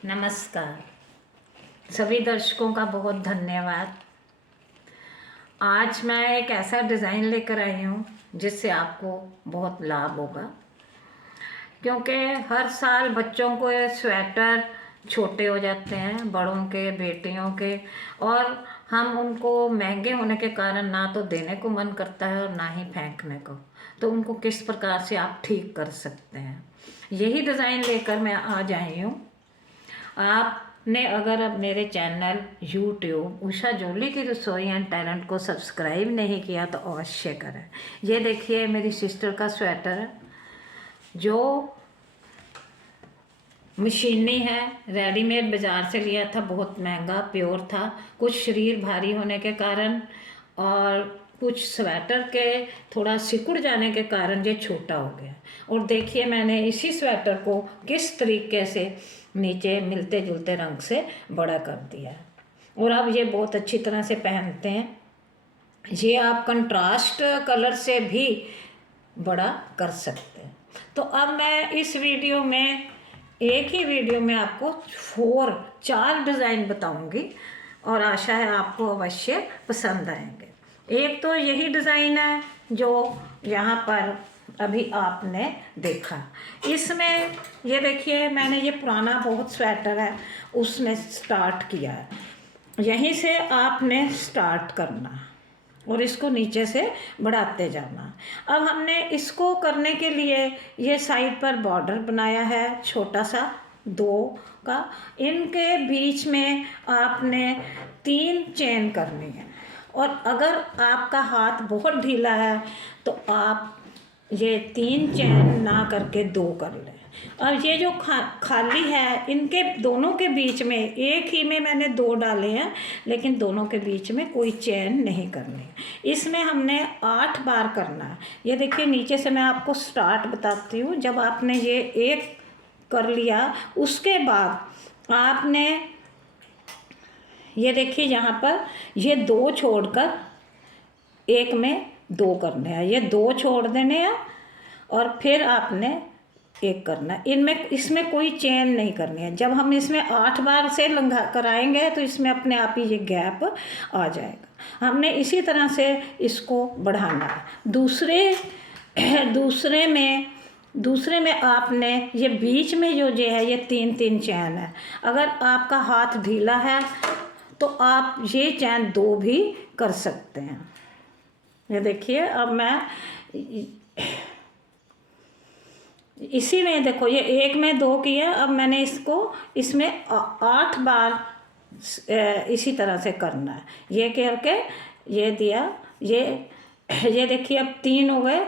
नमस्कार। सभी दर्शकों का बहुत धन्यवाद। आज मैं एक ऐसा डिज़ाइन लेकर आई हूँ जिससे आपको बहुत लाभ होगा, क्योंकि हर साल बच्चों को ये स्वेटर छोटे हो जाते हैं, बड़ों के, बेटियों के, और हम उनको महंगे होने के कारण ना तो देने को मन करता है और ना ही फेंकने को। तो उनको किस प्रकार से आप ठीक कर सकते हैं, यही डिज़ाइन लेकर मैं आज आई हूँ। आपने अगर अब मेरे चैनल यूट्यूब उषा जोली की रसोई एंड टैलेंट को सब्सक्राइब नहीं किया तो अवश्य करें। ये देखिए मेरी सिस्टर का स्वेटर है जो मशीनी है, रेडीमेड बाज़ार से लिया था, बहुत महंगा, प्योर था। कुछ शरीर भारी होने के कारण और कुछ स्वेटर के थोड़ा सिकुड़ जाने के कारण ये छोटा हो गया। और देखिए मैंने इसी स्वेटर को किस तरीके से नीचे मिलते जुलते रंग से बड़ा कर दिया है, और अब ये बहुत अच्छी तरह से पहनते हैं। ये आप कंट्रास्ट कलर से भी बड़ा कर सकते हैं। तो अब मैं इस वीडियो में, एक ही वीडियो में आपको चार डिज़ाइन बताऊंगी और आशा है आपको अवश्य पसंद आएंगे। एक तो यही डिज़ाइन है जो यहाँ पर अभी आपने देखा। इसमें ये देखिए मैंने ये पुराना बहुत स्वेटर है उसमें स्टार्ट किया है। यहीं से आपने स्टार्ट करना और इसको नीचे से बढ़ाते जाना। अब हमने इसको करने के लिए ये साइड पर बॉर्डर बनाया है छोटा सा 2 का। इनके बीच में आपने 3 चेन करनी है, और अगर आपका हाथ बहुत ढीला है तो आप ये 3 चेन ना करके 2 कर लें। अब ये जो खाली है इनके दोनों के बीच में, एक ही में मैंने 2 डाले हैं, लेकिन दोनों के बीच में कोई चेन नहीं करनी है। इसमें हमने 8 बार करना है। ये देखिए नीचे से मैं आपको स्टार्ट बताती हूँ। जब आपने ये एक कर लिया उसके बाद आपने ये देखिए यहाँ पर ये 2 छोड़कर एक में 2 करने हैं, ये 2 छोड़ देने हैं और फिर आपने एक करना है। इसमें कोई चेन नहीं करनी है। जब हम इसमें 8 बार से लंघा कराएंगे तो इसमें अपने आप ही ये गैप आ जाएगा। हमने इसी तरह से इसको बढ़ाना है। दूसरे में आपने ये बीच में जो है ये 3 चैन है। अगर आपका हाथ ढीला है तो आप ये चैन 2 भी कर सकते हैं। ये देखिए अब मैं इसी में देखो ये एक में 2 किया। अब मैंने इसमें 8 बार इसी तरह से करना है। ये करके ये दिया, ये देखिए अब 3 हो गए,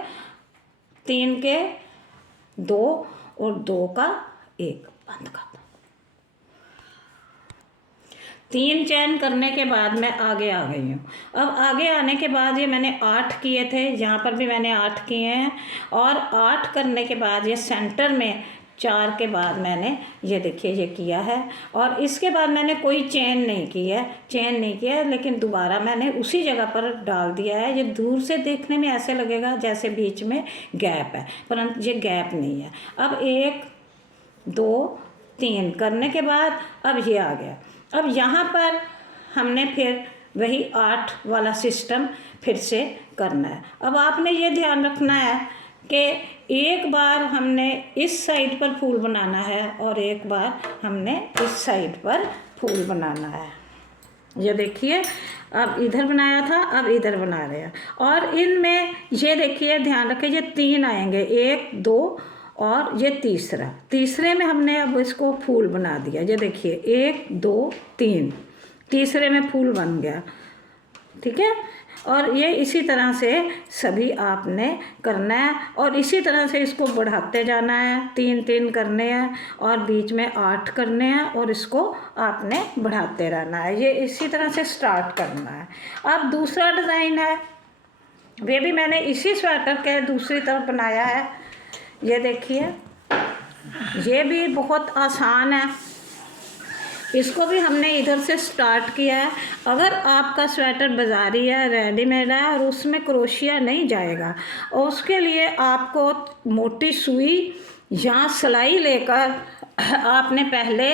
3 के 2 और 2 का 1 बंद कर दो। 3 चैन करने के बाद मैं आगे आ गई हूँ। अब आगे आने के बाद ये मैंने 8 किए थे, यहाँ पर भी मैंने 8 किए हैं, और 8 करने के बाद ये सेंटर में 4 के बाद मैंने ये देखिए ये किया है, और इसके बाद मैंने कोई चेन नहीं की है, लेकिन दोबारा मैंने उसी जगह पर डाल दिया है। ये दूर से देखने में ऐसे लगेगा जैसे बीच में गैप है, परंतु ये गैप नहीं है। अब 1 2 3 करने के बाद अब ये आ गया। अब यहाँ पर हमने फिर वही 8 वाला सिस्टम फिर से करना है। अब आपने ये ध्यान रखना है कि एक बार हमने इस साइड पर फूल बनाना है और एक बार हमने इस साइड पर फूल बनाना है। ये देखिए अब इधर बनाया था, अब इधर बना रहे हैं। और इनमें ये देखिए ध्यान रखें ये 3 आएंगे, 1 2 और ये तीसरे में हमने अब इसको फूल बना दिया। ये देखिए 1 2 3, तीसरे में फूल बन गया, ठीक है। और ये इसी तरह से सभी आपने करना है, और इसी तरह से इसको बढ़ाते जाना है। 3 करने हैं और बीच में 8 करने हैं, और इसको आपने बढ़ाते रहना है। ये इसी तरह से स्टार्ट करना है। अब दूसरा डिज़ाइन है, वे भी मैंने इसी स्वेटर के दूसरी तरफ बनाया है। ये देखिए ये भी बहुत आसान है, इसको भी हमने इधर से स्टार्ट किया है। अगर आपका स्वेटर बाज़ारी है, रेडीमेड है और उसमें क्रोशिया नहीं जाएगा, और उसके लिए आपको मोटी सुई यहाँ सिलाई लेकर आपने पहले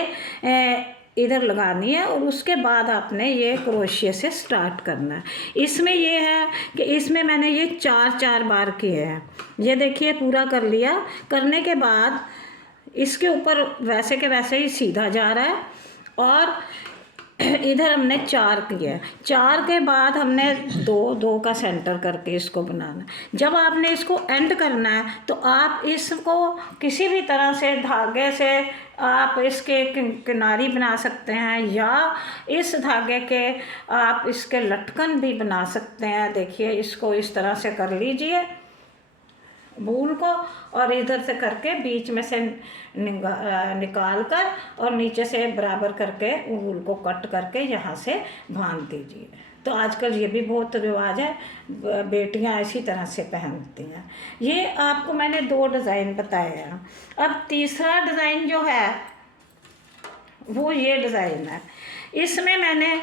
इधर लगानी है और उसके बाद आपने ये क्रोशिया से स्टार्ट करना है। इसमें ये है कि इसमें मैंने ये 4 बार किए हैं। ये देखिए पूरा कर लिया। करने के बाद इसके ऊपर वैसे के वैसे ही सीधा जा रहा है और इधर हमने 4 किए। 4 के बाद हमने 2 का सेंटर करके इसको बनाना। जब आपने इसको एंड करना है तो आप इसको किसी भी तरह से धागे से आप इसके किनारी बना सकते हैं या इस धागे के आप इसके लटकन भी बना सकते हैं। देखिए इसको इस तरह से कर लीजिए वूल को और इधर से करके बीच में से निकाल कर और नीचे से बराबर करके वूल को कट करके यहाँ से बांध दीजिए। तो आजकल ये भी बहुत रिवाज है, बेटियाँ इसी तरह से पहनती हैं। ये आपको मैंने 2 डिज़ाइन बताए हैं। अब तीसरा डिज़ाइन जो है वो ये डिज़ाइन है। इसमें मैंने,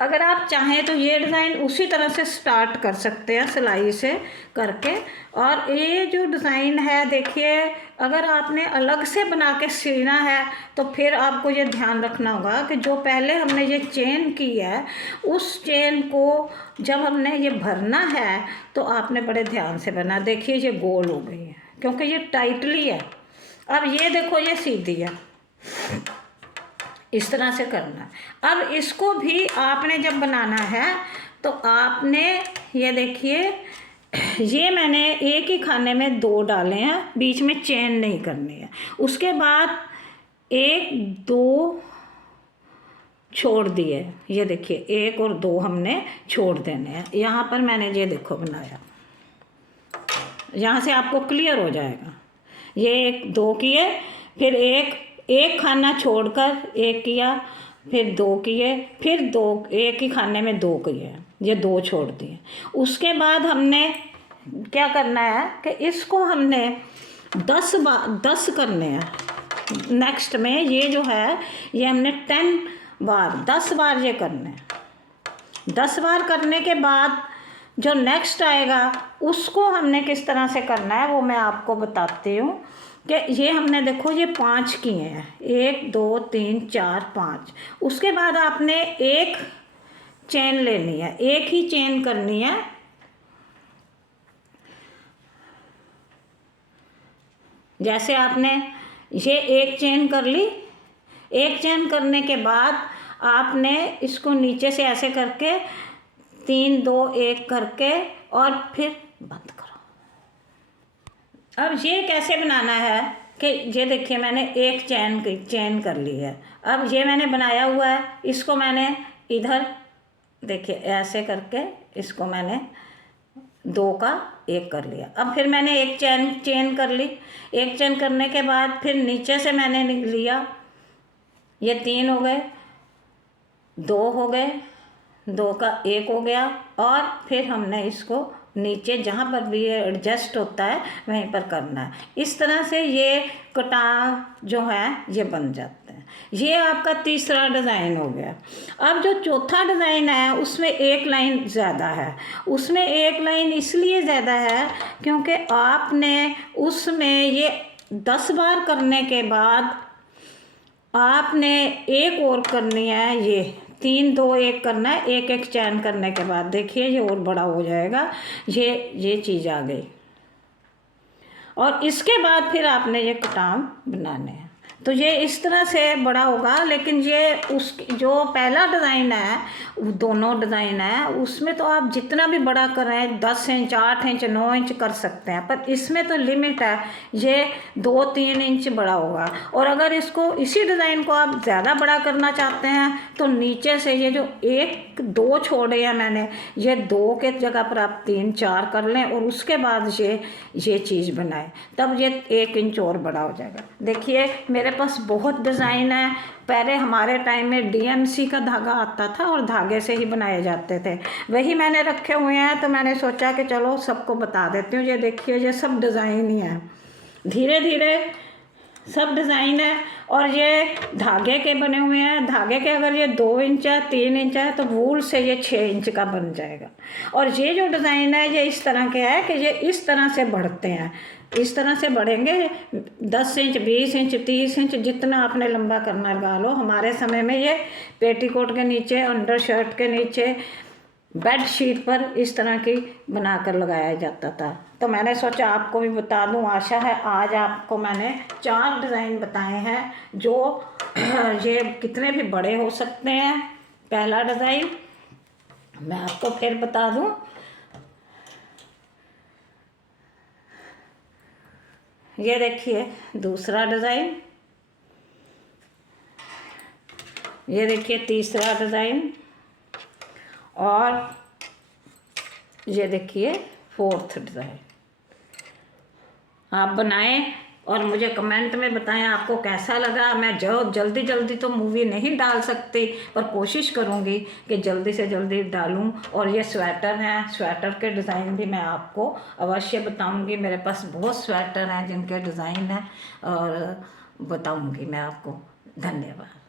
अगर आप चाहें तो ये डिज़ाइन उसी तरह से स्टार्ट कर सकते हैं सिलाई से करके। और ये जो डिज़ाइन है देखिए, अगर आपने अलग से बना के सिलना है तो फिर आपको ये ध्यान रखना होगा कि जो पहले हमने ये चेन की है उस चेन को जब हमने ये भरना है तो आपने बड़े ध्यान से भरना। देखिए ये गोल हो गई है क्योंकि ये टाइटली है। अब ये देखो ये सीधी है, इस तरह से करना है। अब इसको भी आपने जब बनाना है तो आपने ये देखिए, ये मैंने एक ही खाने में 2 डाले हैं, बीच में चेन नहीं करनी है। उसके बाद 1 2 छोड़ दिए। ये देखिए 1 और 2 हमने छोड़ देने हैं। यहाँ पर मैंने ये देखो बनाया, यहाँ से आपको क्लियर हो जाएगा। ये 1 2 किए, फिर एक खाना छोड़कर 1 किया, फिर 2 किए, फिर 2, एक ही खाने में 2 किए, ये 2 छोड़ दिए। उसके बाद हमने क्या करना है कि इसको हमने 10 करने हैं। नेक्स्ट में ये जो है ये हमने 10 बार ये करने हैं। 10 बार करने के बाद जो नेक्स्ट आएगा उसको हमने किस तरह से करना है वो मैं आपको बताती हूँ। कि ये हमने देखो ये 5 किए हैं, 1 2 3 4 5। उसके बाद आपने एक चेन लेनी है, एक ही चेन करनी है। जैसे आपने ये एक चेन कर ली, एक चेन करने के बाद आपने इसको नीचे से ऐसे करके 3 2 1 करके और फिर बंद करो। अब ये कैसे बनाना है कि ये देखिए मैंने एक चेन कर ली है। अब ये मैंने बनाया हुआ है, इसको मैंने इधर देखिए ऐसे करके इसको मैंने 2 का 1 कर लिया। अब फिर मैंने एक चेन कर ली। एक चेन करने के बाद फिर नीचे से मैंने लिया, ये 3 हो गए, 2 हो गए, 2 का 1 हो गया और फिर हमने इसको नीचे जहाँ पर भी ये एडजस्ट होता है वहीं पर करना है। इस तरह से ये कटाव जो है ये बन जाते हैं। ये आपका तीसरा डिज़ाइन हो गया। अब जो चौथा डिज़ाइन है उसमें एक लाइन ज़्यादा है। उसमें एक लाइन इसलिए ज़्यादा है क्योंकि आपने उसमें ये 10 बार करने के बाद आपने एक और करनी है, ये 3 2 1 करना है। एक एक चैन करने के बाद देखिए ये और बड़ा हो जाएगा। ये चीज़ आ गई और इसके बाद फिर आपने ये कटाम बनाने हैं। तो ये इस तरह से बड़ा होगा। लेकिन ये उस जो पहला डिज़ाइन है, दोनों डिज़ाइन है, उसमें तो आप जितना भी बड़ा करें 10 इंच 8 इंच 9 इंच कर सकते हैं, पर इसमें तो लिमिट है, ये 2-3 इंच बड़ा होगा। और अगर इसको इसी डिज़ाइन को आप ज़्यादा बड़ा करना चाहते हैं तो नीचे से ये जो 1 2 छोड़े हैं मैंने, ये 2 के जगह पर आप 3 4 कर लें और उसके बाद ये चीज़ बनाएं, तब ये 1 इंच और बड़ा हो जाएगा। देखिए मेरे पास बहुत डिज़ाइन है। पहले हमारे टाइम में DMC का धागा आता था और धागे से ही बनाए जाते थे, वही मैंने रखे हुए हैं। तो मैंने सोचा कि चलो सबको बता देती हूँ। ये देखिए ये सब डिज़ाइन ही है, धीरे धीरे सब डिज़ाइन है और ये धागे के बने हुए हैं। धागे के अगर ये 2 इंच है 3 इंच है तो वूल से ये 6 इंच का बन जाएगा। और ये जो डिज़ाइन है ये इस तरह के है कि ये इस तरह से बढ़ते हैं, इस तरह से बढ़ेंगे 10 इंच 20 इंच 30 इंच जितना आपने लंबा करना लगा लो। हमारे समय में ये पेटीकोट के नीचे, अंडर शर्ट के नीचे, बेड शीट पर इस तरह की बनाकर लगाया जाता था। तो मैंने सोचा आपको भी बता दूं। आशा है आज आपको मैंने 4 डिज़ाइन बताए हैं जो ये कितने भी बड़े हो सकते हैं। पहला डिज़ाइन मैं आपको फिर बता दूं, ये देखिए दूसरा डिज़ाइन, ये देखिए तीसरा डिज़ाइन, और ये देखिए 4th डिज़ाइन। आप बनाएं और मुझे कमेंट में बताएं आपको कैसा लगा। मैं जल्दी जल्दी तो मूवी नहीं डाल सकती, पर कोशिश करूँगी कि जल्दी से जल्दी डालूं। और ये स्वेटर हैं, स्वेटर के डिज़ाइन भी मैं आपको अवश्य बताऊंगी। मेरे पास बहुत स्वेटर हैं जिनके डिज़ाइन हैं और बताऊंगी मैं आपको। धन्यवाद।